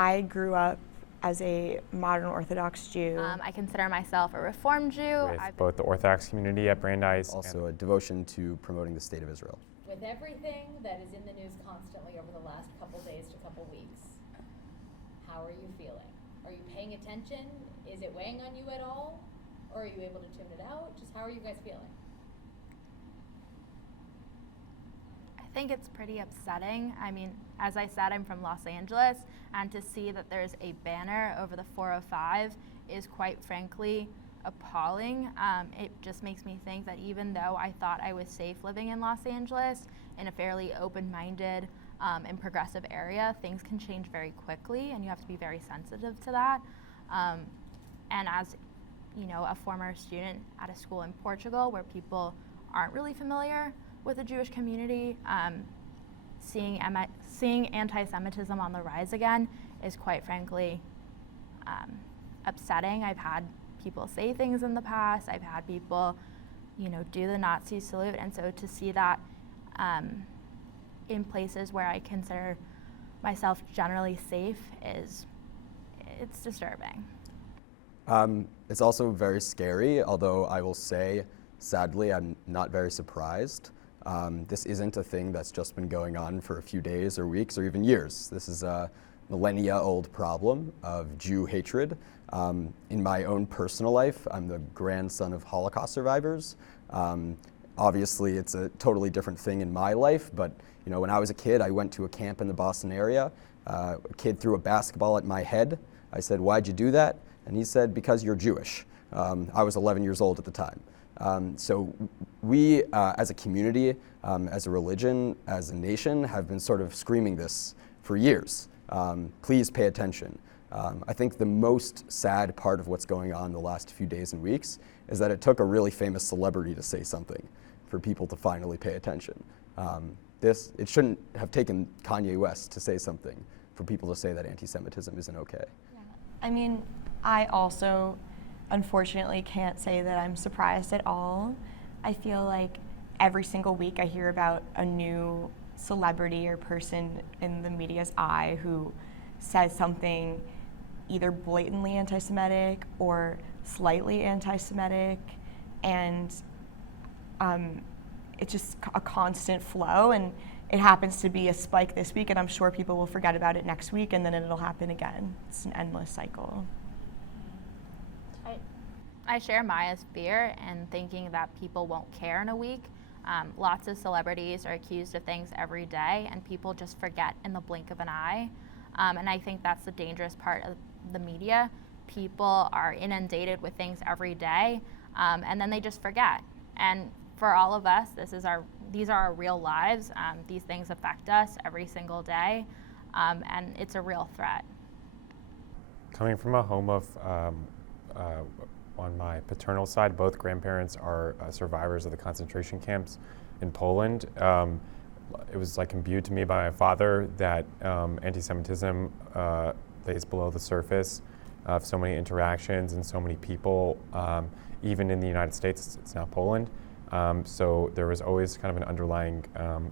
I grew up as a modern Orthodox Jew. I consider myself a Reformed Jew. With both the Orthodox community at Brandeis. Also a devotion to promoting the state of Israel. With everything that is in the news constantly over the last couple days to couple weeks, how are you feeling? Are you paying attention? Is it weighing on you at all? Or are you able to tune it out? Just how are you guys feeling? I think it's pretty upsetting. I mean, as I said, I'm from Los Angeles, and to see that there's a banner over the 405 is quite frankly appalling. It just makes me think that even though I thought I was safe living in Los Angeles, in a fairly open-minded and progressive area, things can change very quickly, and you have to be very sensitive to that. And as you know, a former student at a school in Portugal where people aren't really familiar with the Jewish community, seeing anti-Semitism on the rise again is quite frankly upsetting. I've had people say things in the past. I've had people, do the Nazi salute, and so to see that in places where I consider myself generally safe it's disturbing. It's also very scary, although I will say, sadly, I'm not very surprised. This isn't a thing that's just been going on for a few days or weeks or even years. This is a millennia-old problem of Jew hatred. In my own personal life, I'm the grandson of Holocaust survivors. Obviously, it's a totally different thing in my life, but when I was a kid, I went to a camp in the Boston area. A kid threw a basketball at my head. I said, "Why'd you do that?" And he said, "Because you're Jewish." I was 11 years old at the time. So we, as a community, as a religion, as a nation, have been sort of screaming this for years. Please pay attention. I think the most sad part of what's going on the last few days and weeks is that it took a really famous celebrity to say something for people to finally pay attention. It shouldn't have taken Kanye West to say something for people to say that anti-Semitism isn't okay. Yeah. I mean, I also unfortunately can't say that I'm surprised at all. I feel like every single week I hear about a new celebrity or person in the media's eye who says something either blatantly anti-Semitic or slightly anti-Semitic, and it's just a constant flow, and it happens to be a spike this week, and I'm sure people will forget about it next week, and then it'll happen again. It's an endless cycle. I share Maya's fear and thinking that people won't care in a week. Lots of celebrities are accused of things every day, and people just forget in the blink of an eye. And I think that's the dangerous part of the media. People are inundated with things every day, and then they just forget. And for all of us, these are our real lives. These things affect us every single day, and it's a real threat. Coming from a home of, on my paternal side, both grandparents are survivors of the concentration camps in Poland. It was imbued to me by my father that anti-Semitism lays below the surface of so many interactions and so many people, even in the United States. It's now Poland. So there was always kind of an underlying, I'm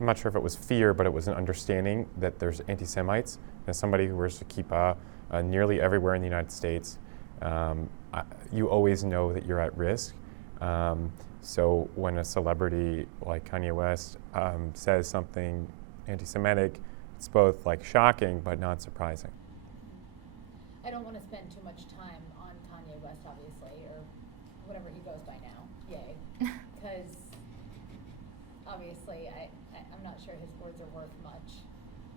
not sure if it was fear, but it was an understanding that there's anti-Semites. As somebody who wears a kippah nearly everywhere in the United States, you always know that you're at risk. So when a celebrity like Kanye West says something anti-Semitic, it's both shocking but not surprising. I don't want to spend too much time on Kanye West, obviously, or whatever he goes by now. Yay. Because obviously I'm not sure his words are worth much.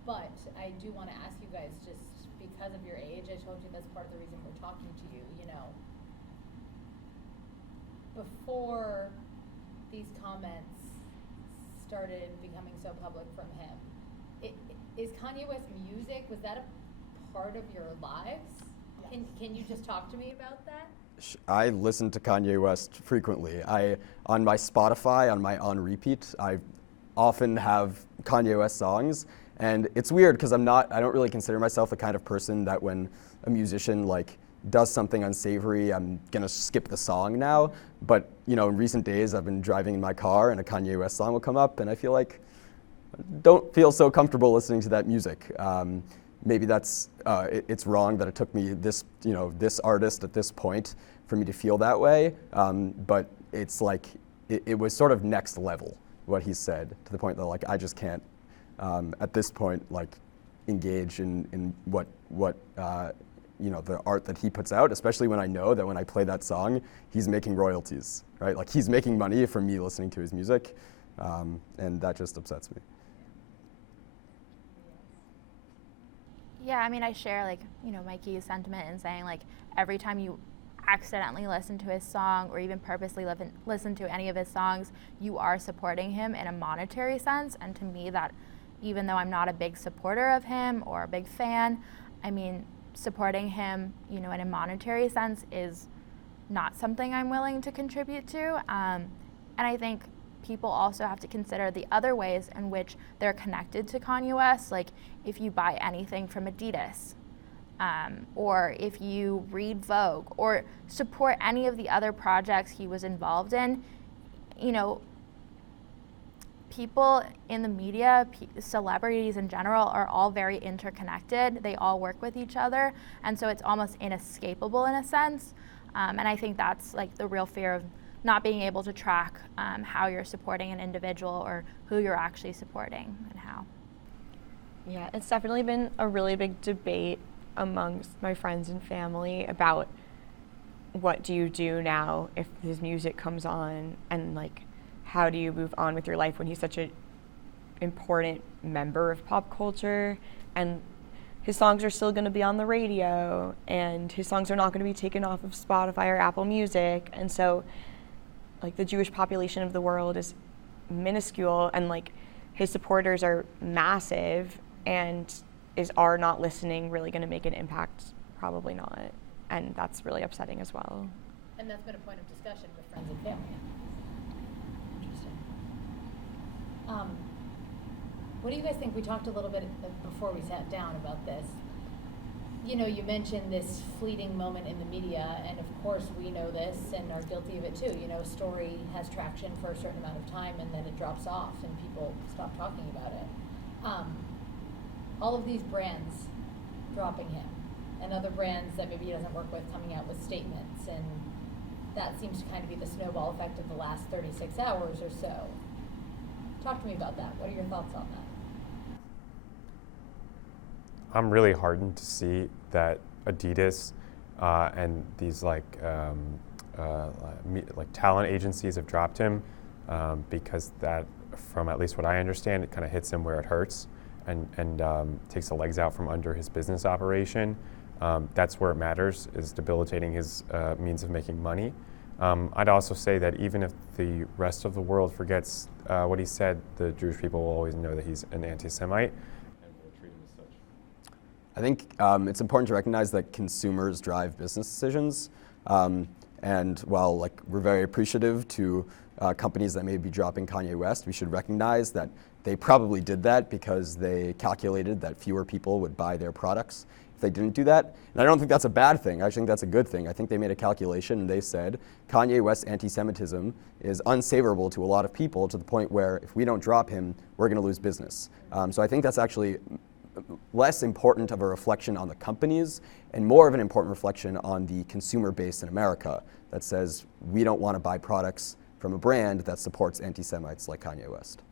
But I do want to ask you guys, just because of your age, I told you that's part of the reason we're talking to you, Before these comments started becoming so public from him, is Kanye West music, was that a part of your lives? Yes. Can you just talk to me about that? I listen to Kanye West frequently. On my Spotify, on my on repeat, I often have Kanye West songs, and it's weird because I don't really consider myself the kind of person that when a musician does something unsavory, I'm gonna skip the song now. But in recent days, I've been driving in my car and a Kanye West song will come up, and I don't feel so comfortable listening to that music. maybe that's it's wrong that it took me this this artist at this point for me to feel that way. But it's like it was sort of next level what he said, to the point that like I just can't at this point like engage in what the art that he puts out, especially when I know that when I play that song, he's making royalties, right? Like he's making money from me listening to his music, and that just upsets me. Yeah, I mean, I share like, Mikey's sentiment in saying like every time you accidentally listen to his song or even purposely listen to any of his songs, you are supporting him in a monetary sense. And to me, that even though I'm not a big supporter of him or a big fan, I mean, supporting him, in a monetary sense is not something I'm willing to contribute to. And I think people also have to consider the other ways in which they're connected to Kanye West. Like if you buy anything from Adidas, or if you read Vogue or support any of the other projects he was involved in, people in the media, celebrities in general, are all very interconnected. They all work with each other, and so it's almost inescapable in a sense. And I think that's like the real fear of not being able to track how you're supporting an individual or who you're actually supporting and how. Yeah, it's definitely been a really big debate amongst my friends and family about what do you do now if his music comes on, and like how do you move on with your life when he's such an important member of pop culture, and his songs are still going to be on the radio, and his songs are not going to be taken off of Spotify or Apple Music. And so like the Jewish population of the world is minuscule, and like his supporters are massive, and is our not listening really going to make an impact? Probably not. And that's really upsetting as well. And that's been a point of discussion with friends and family. Interesting. What do you guys think? We talked a little bit before we sat down about this. You mentioned this fleeting moment in the media, and of course we know this and are guilty of it too. A story has traction for a certain amount of time and then it drops off and people stop talking about it. All of these brands dropping him, and other brands that maybe he doesn't work with coming out with statements, and that seems to kind of be the snowball effect of the last 36 hours or so. Talk to me about that. What are your thoughts on that? I'm really heartened to see that Adidas and these like talent agencies have dropped him, because that, from at least what I understand, it kind of hits him where it hurts, and takes the legs out from under his business operation. That's where it matters, is debilitating his means of making money. I'd also say that even if the rest of the world forgets what he said, the Jewish people will always know that he's an anti-Semite, and will treat him as such. I think it's important to recognize that consumers drive business decisions. And while like we're very appreciative to companies that may be dropping Kanye West, we should recognize that they probably did that because they calculated that fewer people would buy their products if they didn't do that. And I don't think that's a bad thing. I think that's a good thing. I think they made a calculation and they said Kanye West's anti-Semitism is unsavourable to a lot of people, to the point where if we don't drop him, we're going to lose business. So I think that's actually less important of a reflection on the companies and more of an important reflection on the consumer base in America that says we don't want to buy products from a brand that supports anti-Semites like Kanye West.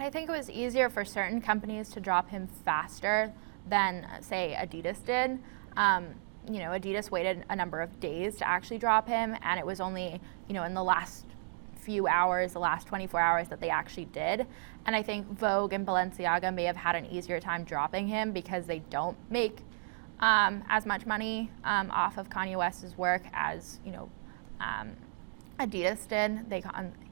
I think it was easier for certain companies to drop him faster than, say, Adidas did. Adidas waited a number of days to actually drop him, and it was only, in the last few hours, the last 24 hours that they actually did. And I think Vogue and Balenciaga may have had an easier time dropping him because they don't make as much money off of Kanye West's work as, Adidas did.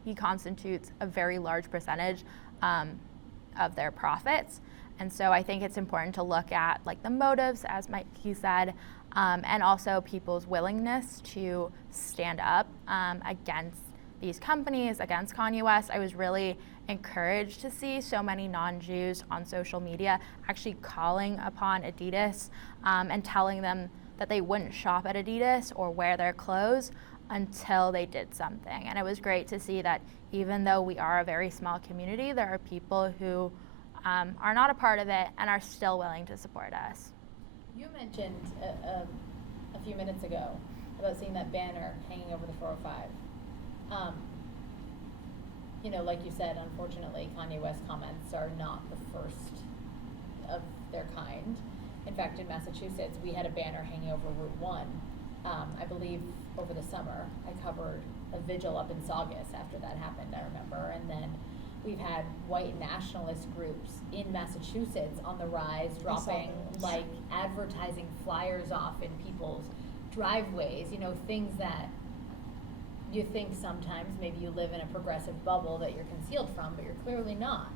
He constitutes a very large percentage of their profits. And so I think it's important to look at like the motives, as he said, and also people's willingness to stand up against these companies, against Kanye West. I was really encouraged to see so many non-Jews on social media actually calling upon Adidas and telling them that they wouldn't shop at Adidas or wear their clothes until they did something. And it was great to see that even though we are a very small community, there are people who are not a part of it and are still willing to support us. You mentioned a few minutes ago about seeing that banner hanging over the 405. You know, like you said, unfortunately, Kanye West comments are not the first of their kind. In fact, in Massachusetts, we had a banner hanging over Route 1. I believe over the summer, I covered a vigil up in Saugus after that happened, I remember. And then we've had white nationalist groups in Massachusetts on the rise, dropping like advertising flyers off in people's driveways, you know, things that you think sometimes maybe you live in a progressive bubble that you're concealed from, but you're clearly not.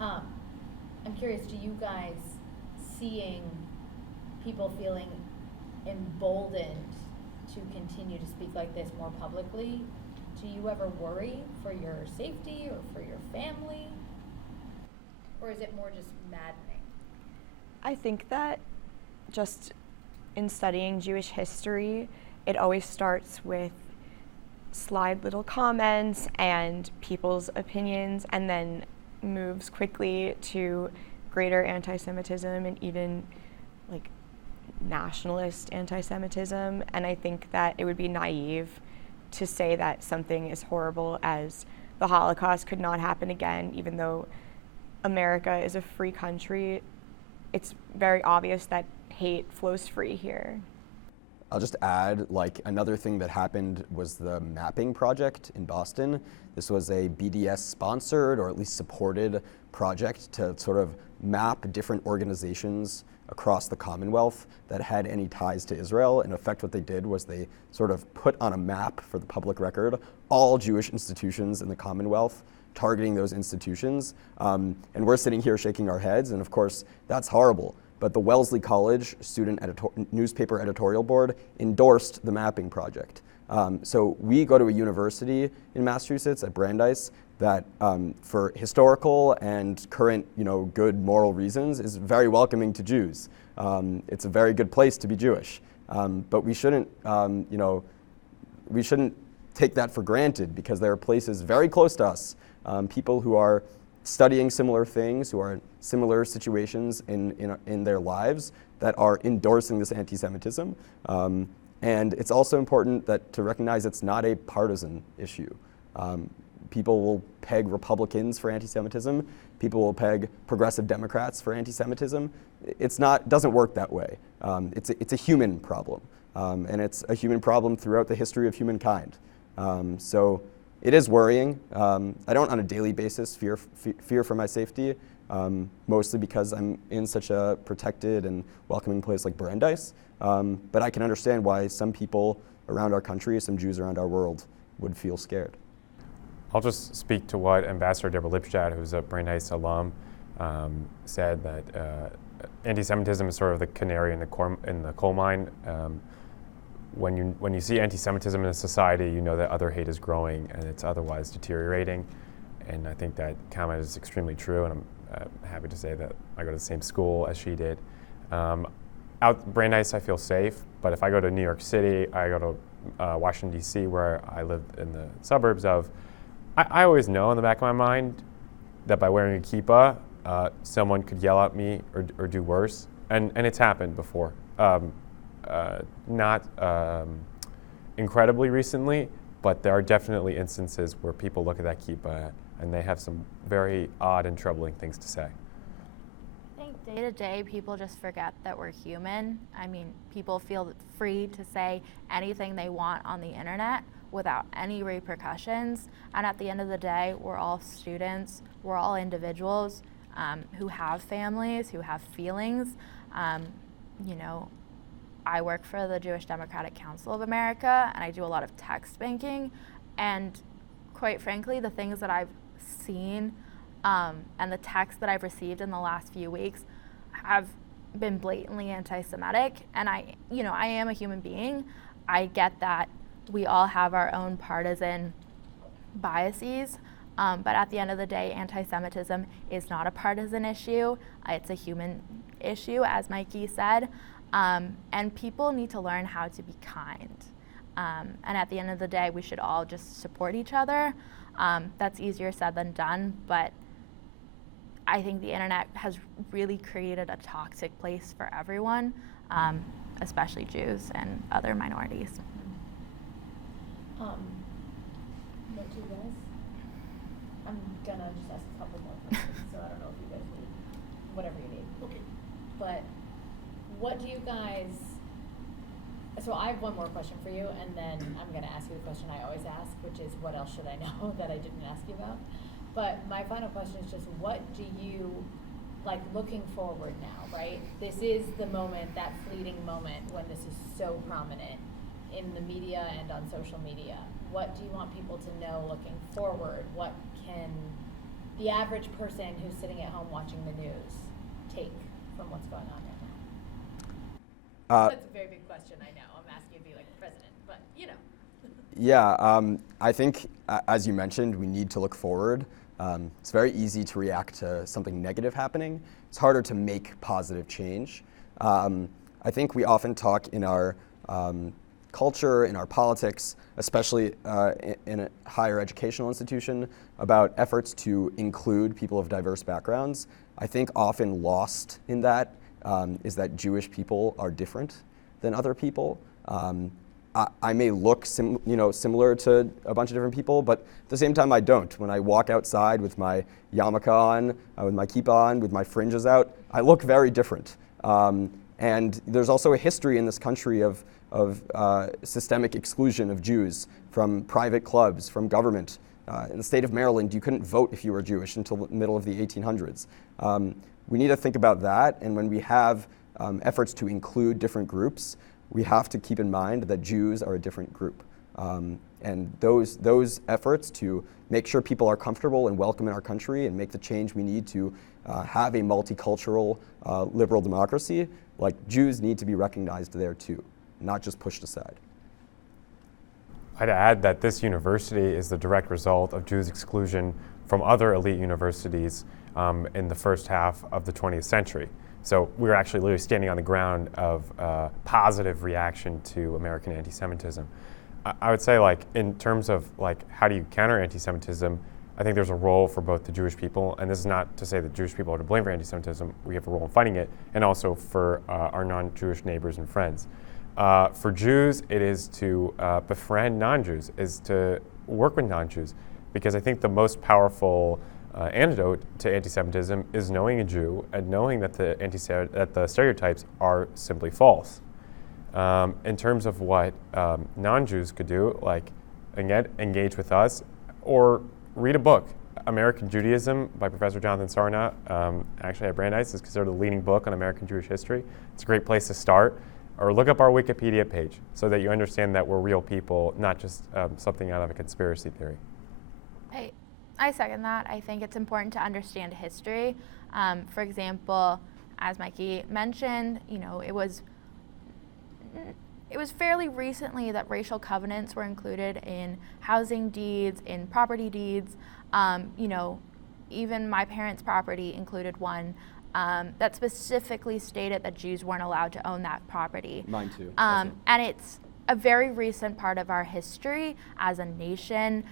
I'm curious, do you guys seeing people feeling emboldened to continue to speak like this more publicly, do you ever worry for your safety or for your family? Or is it more just maddening? I think that just in studying Jewish history, it always starts with sly little comments and people's opinions, and then moves quickly to greater anti-Semitism and even like nationalist anti-Semitism. And I think that it would be naive to say that something as horrible as the Holocaust could not happen again, even though America is a free country. It's very obvious that hate flows free here. I'll just add, like, another thing that happened was the mapping project in Boston. This was a BDS sponsored or at least supported project to sort of map different organizations across the Commonwealth that had any ties to Israel. In effect, what they did was they sort of put on a map for the public record all Jewish institutions in the Commonwealth, targeting those institutions. And we're sitting here shaking our heads, and of course, that's horrible. But the Wellesley College Student Newspaper Editorial Board endorsed the mapping project. So we go to a university in Massachusetts at Brandeis that for historical and current, good moral reasons is very welcoming to Jews. It's a very good place to be Jewish. But we shouldn't, we shouldn't take that for granted, because there are places very close to us, people who are studying similar things, who are in similar situations in their lives, that are endorsing this anti-Semitism. And it's also important to recognize it's not a partisan issue. People will peg Republicans for anti-Semitism. People will peg progressive Democrats for anti-Semitism. Doesn't work that way. It's a human problem. And it's a human problem throughout the history of humankind. So it is worrying. I don't on a daily basis fear for my safety, mostly because I'm in such a protected and welcoming place like Brandeis. But I can understand why some people around our country, some Jews around our world, would feel scared. I'll just speak to what Ambassador Deborah Lipstadt, who's a Brandeis alum, said, that anti-Semitism is sort of the canary in the coal mine. When you see anti-Semitism in a society, you know that other hate is growing and it's otherwise deteriorating. And I think that comment is extremely true, and I'm happy to say that I go to the same school as she did. Out Brandeis, I feel safe, but if I go to New York City, I go to Washington, D.C., where I live in the suburbs of, I always know in the back of my mind that by wearing a kippah, someone could yell at me or do worse, and it's happened before. Not incredibly recently, but there are definitely instances where people look at that kippah and they have some very odd and troubling things to say. I think day to day people just forget that we're human. I mean, people feel free to say anything they want on the internet without any repercussions. And at the end of the day, we're all students, we're all individuals who have families, who have feelings. I work for the Jewish Democratic Council of America, and I do a lot of text banking. And quite frankly, the things that I've seen and the texts that I've received in the last few weeks have been blatantly anti-Semitic. And I am a human being. I get that we all have our own partisan biases, but at the end of the day, anti-Semitism is not a partisan issue. It's a human issue, as Mikey said. And people need to learn how to be kind. And at the end of the day, we should all just support each other. That's easier said than done, but I think the internet has really created a toxic place for everyone, especially Jews and other minorities. What do you guys? I'm gonna just ask a couple more questions, so I don't know if you guys need whatever you need. Okay. But what do you guys? So I have one more question for you, and then I'm gonna ask you the question I always ask, which is, what else should I know that I didn't ask you about? But my final question is just, what do you, like, looking forward now, right? This is the moment, that fleeting moment when this is so prominent in the media and on social media. What do you want people to know looking forward? What can the average person who's sitting at home watching the news take from what's going on right now? That's a very big question, I know. I'm asking you to be like the president, but you know. Yeah, I think, as you mentioned, we need to look forward. It's very easy to react to something negative happening. It's harder to make positive change. I think we often talk in our culture, in our politics, especially in a higher educational institution, about efforts to include people of diverse backgrounds. I think often lost in that is that Jewish people are different than other people. I may look similar to a bunch of different people, but at the same time I don't. When I walk outside with my yarmulke on, with my kippah on, with my fringes out, I look very different. And there's also a history in this country of systemic exclusion of Jews from private clubs, from government. In the state of Maryland, you couldn't vote if you were Jewish until the middle of the 1800s. We need to think about that, and when we have efforts to include different groups, we have to keep in mind that Jews are a different group. And those efforts to make sure people are comfortable and welcome in our country and make the change we need to have a multicultural liberal democracy, like Jews need to be recognized there too, not just pushed aside. I'd add that this university is the direct result of Jews' exclusion from other elite universities in the first half of the 20th century. So we were actually literally standing on the ground of positive reaction to American anti-Semitism. I would say, like, in terms of like how do you counter anti-Semitism, I think there's a role for both the Jewish people, and this is not to say that Jewish people are to blame for anti-Semitism. We have a role in fighting it, and also for our non-Jewish neighbors and friends. For Jews, it is to befriend non-Jews, is to work with non-Jews, because I think the most powerful antidote to anti-Semitism is knowing a Jew and knowing that the stereotypes are simply false. In terms of what non-Jews could do, like, again, engage with us or read a book. American Judaism by Professor Jonathan Sarna, actually at Brandeis, is considered the leading book on American Jewish history. It's a great place to start. Or look up our Wikipedia page so that you understand that we're real people, not just something out of a conspiracy theory. I second that. I think it's important to understand history. For example, as Mikey mentioned, it was fairly recently that racial covenants were included in housing deeds, in property deeds. Even my parents' property included one that specifically stated that Jews weren't allowed to own that property. Mine too. And it's a very recent part of our history as a nation,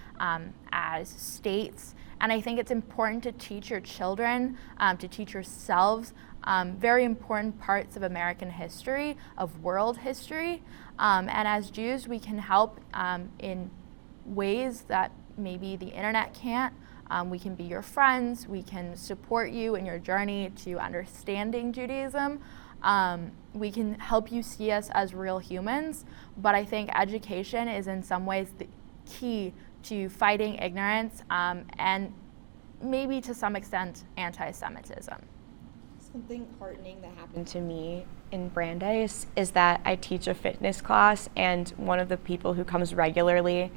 as states. And I think it's important to teach your children, to teach yourselves, very important parts of American history, of world history. And as Jews, we can help in ways that maybe the internet can't. We can be your friends. We can support you in your journey to understanding Judaism. We can help you see us as real humans. But I think education is in some ways the key to fighting ignorance and maybe to some extent anti-Semitism. Something heartening that happened to me in Brandeis is that I teach a fitness class, and one of the people who comes regularly,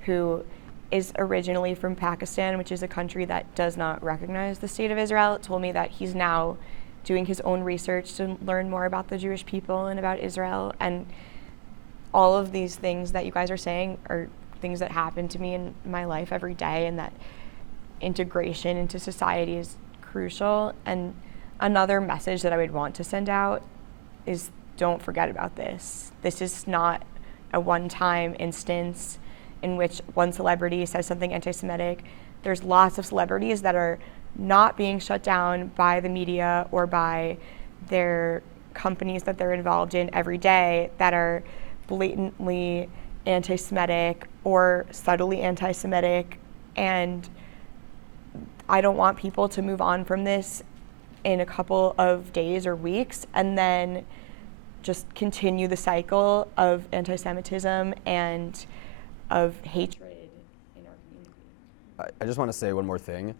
who is originally from Pakistan, which is a country that does not recognize the state of Israel, told me that he's now doing his own research to learn more about the Jewish people and about Israel. And all of these things that you guys are saying are things that happen to me in my life every day, and that integration into society is crucial. And another message that I would want to send out is, don't forget about this. This is not a one-time instance in which one celebrity says something anti-Semitic. There's lots of celebrities that are not being shut down by the media or by their companies that they're involved in every day that are blatantly anti-Semitic or subtly anti-Semitic. And I don't want people to move on from this in a couple of days or weeks and then just continue the cycle of anti-Semitism and of hatred in our community. I just want to say one more thing.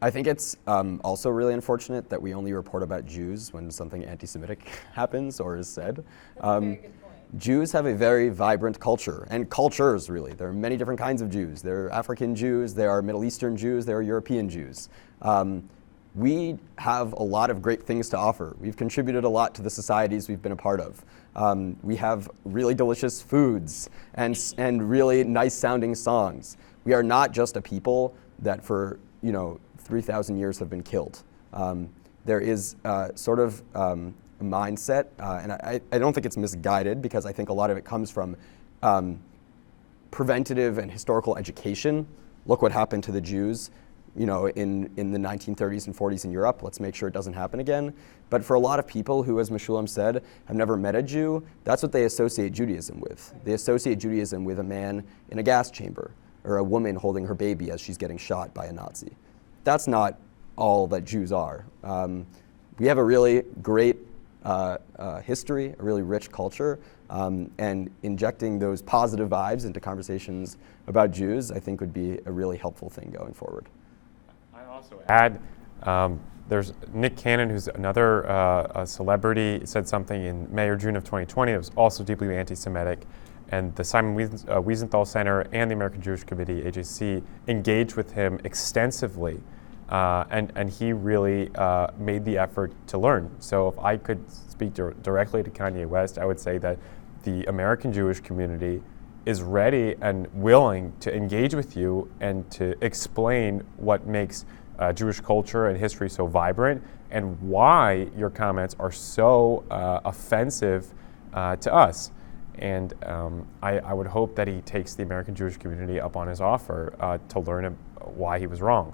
I think it's also really unfortunate that we only report about Jews when something anti-Semitic happens or is said. That's a very good point. Jews have a very vibrant culture, and cultures really. There are many different kinds of Jews. There are African Jews, there are Middle Eastern Jews, there are European Jews. We have a lot of great things to offer. We've contributed a lot to the societies we've been a part of. We have really delicious foods and really nice sounding songs. We are not just a people that for 3,000 years have been killed. There is sort of a mindset, and I don't think it's misguided because I think a lot of it comes from preventative and historical education. Look what happened to the Jews in the 1930s and 40s in Europe. Let's make sure it doesn't happen again. But for a lot of people who, as Meshulam said, have never met a Jew, that's what they associate Judaism with. They associate Judaism with a man in a gas chamber or a woman holding her baby as she's getting shot by a Nazi. That's not all that Jews are. We have a really great history, a really rich culture, and injecting those positive vibes into conversations about Jews, I think, would be a really helpful thing going forward. I also add, there's Nick Cannon, who's another a celebrity, said something in May or June of 2020 that was also deeply anti-Semitic. And the Simon Wiesenthal Center and the American Jewish Committee, AJC, engaged with him extensively. And he really made the effort to learn. So if I could speak directly to Kanye West, I would say that the American Jewish community is ready and willing to engage with you and to explain what makes Jewish culture and history so vibrant and why your comments are so offensive to us. And I would hope that he takes the American Jewish community up on his offer to learn why he was wrong.